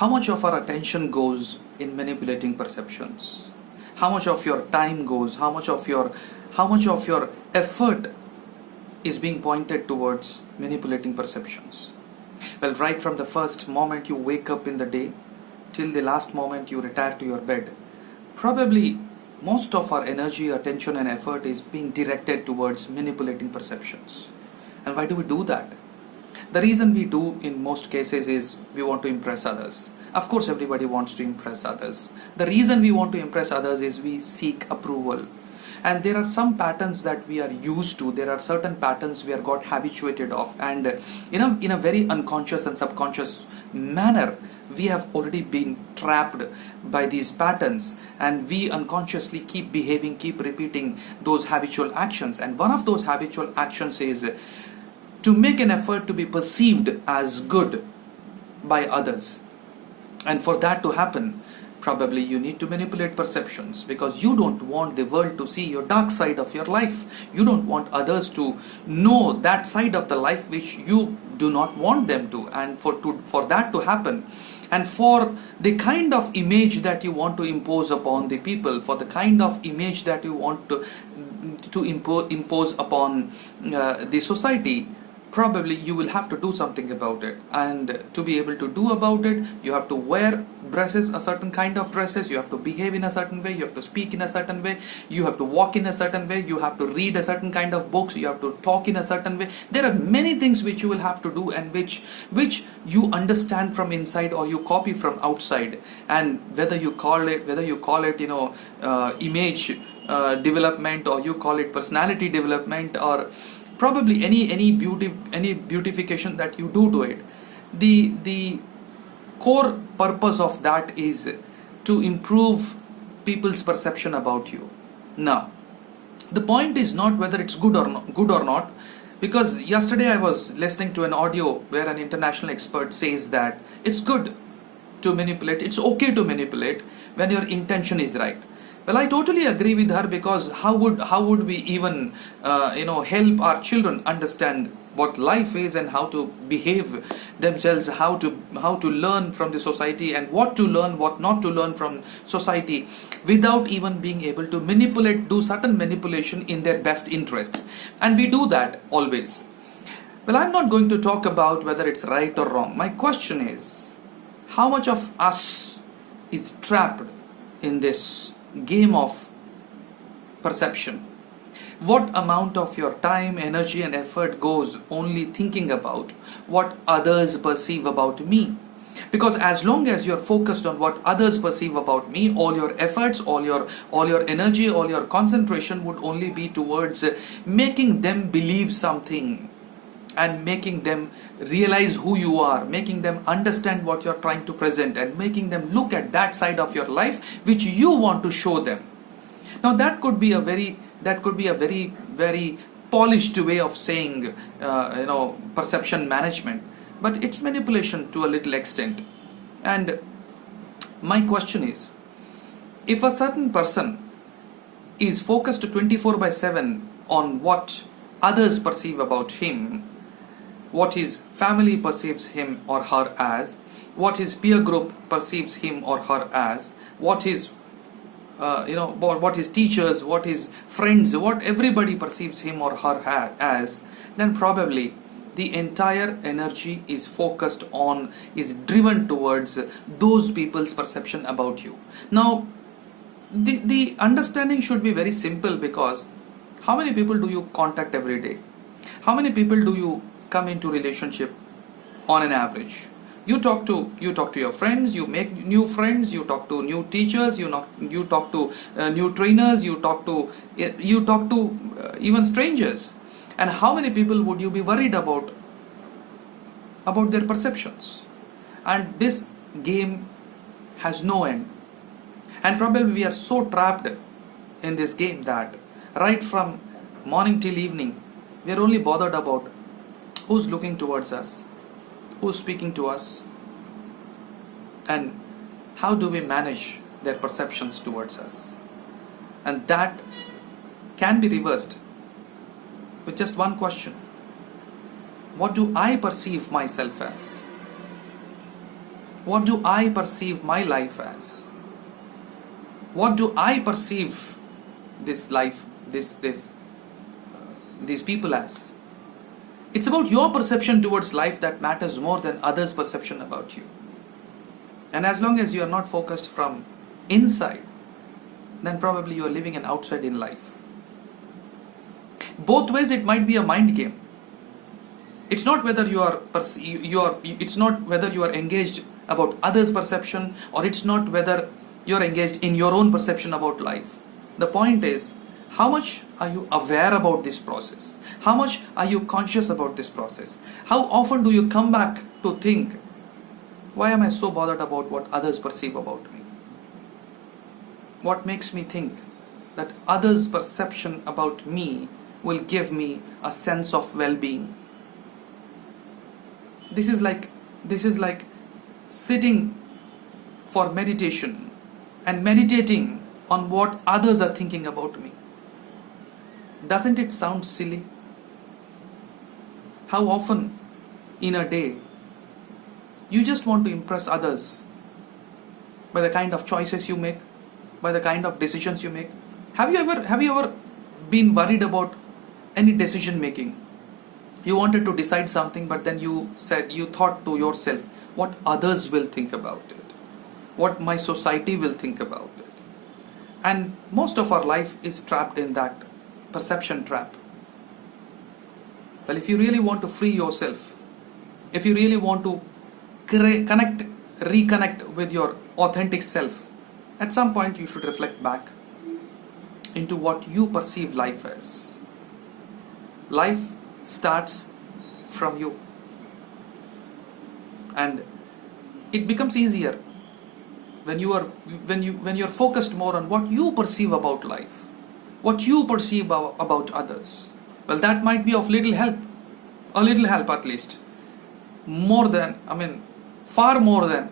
How much of our attention goes in manipulating perceptions? How much of your time goes? How much of your effort is being pointed towards manipulating perceptions? Well, right from the first moment you wake up in the day till the last moment you retire to your bed, probably most of our energy, attention and effort is being directed towards manipulating perceptions. And why do we do that? The reason we do in most cases is we want to impress others. Of course, everybody wants to impress others. The reason we want to impress others is we seek approval. And there are some patterns that we are used to. There are certain patterns we are got habituated of, and in a very unconscious and subconscious manner, we have already been trapped by these patterns, and we unconsciously keep behaving, keep repeating those habitual actions. And one of those habitual actions is to make an effort to be perceived as good by others. And for that to happen, probably you need to manipulate perceptions, because you don't want the world to see your dark side of your life. You don't want others to know that side of the life which you do not want them to. And for that to happen, and for the kind of image that you want to impose upon the people, for the kind of image that you want to impose upon the society, probably you will have to do something about it. And to be able to do about it, you have to wear dresses, a certain kind of dresses, you have to behave in a certain way, you have to speak in a certain way, you have to walk in a certain way, you have to read a certain kind of books, you have to talk in a certain way. There are many things which you will have to do, and which you understand from inside or you copy from outside. And whether you call it image development, or you call it personality development, or probably any beautification that you do to it, the core purpose of that is to improve people's perception about you. Now, the point is not whether it's good or not, because yesterday I was listening to an audio where an international expert says that it's good to manipulate, it's okay to manipulate when your intention is right. Well, I totally agree with her, because how would we even help our children understand what life is and how to behave themselves, how to learn from the society, and what to learn, what not to learn from society, without even being able to do certain manipulation in their best interest. And we do that always. Well, I'm not going to talk about whether it's right or wrong. My question is, how much of us is trapped in this game of perception? What amount of your time, energy and effort goes only thinking about what others perceive about me? Because as long as you're focused on what others perceive about me, all your efforts, all your energy, all your concentration would only be towards making them believe something, and making them realize who you are, making them understand what you're trying to present, and making them look at that side of your life which you want to show them. Now that could be a very very polished way of saying perception management, but it's manipulation to a little extent. And my question is, if a certain person is focused 24/7 on what others perceive about him, what his family perceives him or her as, what his peer group perceives him or her as, what his what his teachers, what his friends, what everybody perceives him or her as, then probably the entire energy is driven towards those people's perception about you. Now, the understanding should be very simple, because how many people do you contact every day? How many people do you come into relationship on an average? You talk to your friends, you make new friends, you talk to new teachers, you talk to new trainers, you talk to even strangers. And how many people would you be worried about their perceptions? And this game has no end. And probably we are so trapped in this game that right from morning till evening, we are only bothered about who's looking towards us, who's speaking to us, and how do we manage their perceptions towards us. And that can be reversed with just one question: what do I perceive myself as? What do I perceive my life as? What do I perceive this life, these people as? It's about your perception towards life that matters more than others' perception about you. And as long as you are not focused from inside, then probably you are living an outside in life. Both ways it might be a mind game. It's not whether it's not whether you are engaged about others' perception, or it's not whether you are engaged in your own perception about life. The point is, how much are you aware about this process? How much are you conscious about this process? How often do you come back to think, why am I so bothered about what others perceive about me? What makes me think that others' perception about me will give me a sense of well-being? This is like sitting for meditation and meditating on what others are thinking about me. Doesn't it sound silly? How often in a day you just want to impress others by the kind of choices you make, by the kind of decisions you make? Have you ever been worried about any decision making? You wanted to decide something, but then you thought to yourself, what others will think about it, what my society will think about it. And most of our life is trapped in that perception trap. Well, if you really want to free yourself, if you really want to reconnect with your authentic self, at some point you should reflect back into what you perceive life as. Life starts from you, and it becomes easier when you're focused more on what you perceive about life, what you perceive about others. Well, that might be of a little help at least, far more than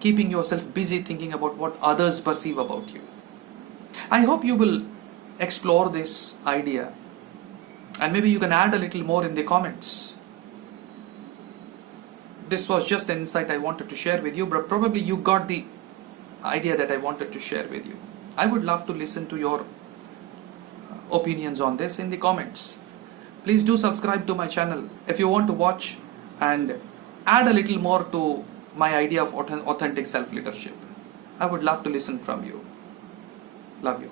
keeping yourself busy thinking about what others perceive about you. I hope you will explore this idea, and maybe you can add a little more in the comments. This was just an insight I wanted to share with you, but probably you got the idea that I wanted to share with you. I would love to listen to your opinions on this in the comments. Please do subscribe to my channel if you want to watch and add a little more to my idea of authentic self-leadership. I would love to listen from you. Love you.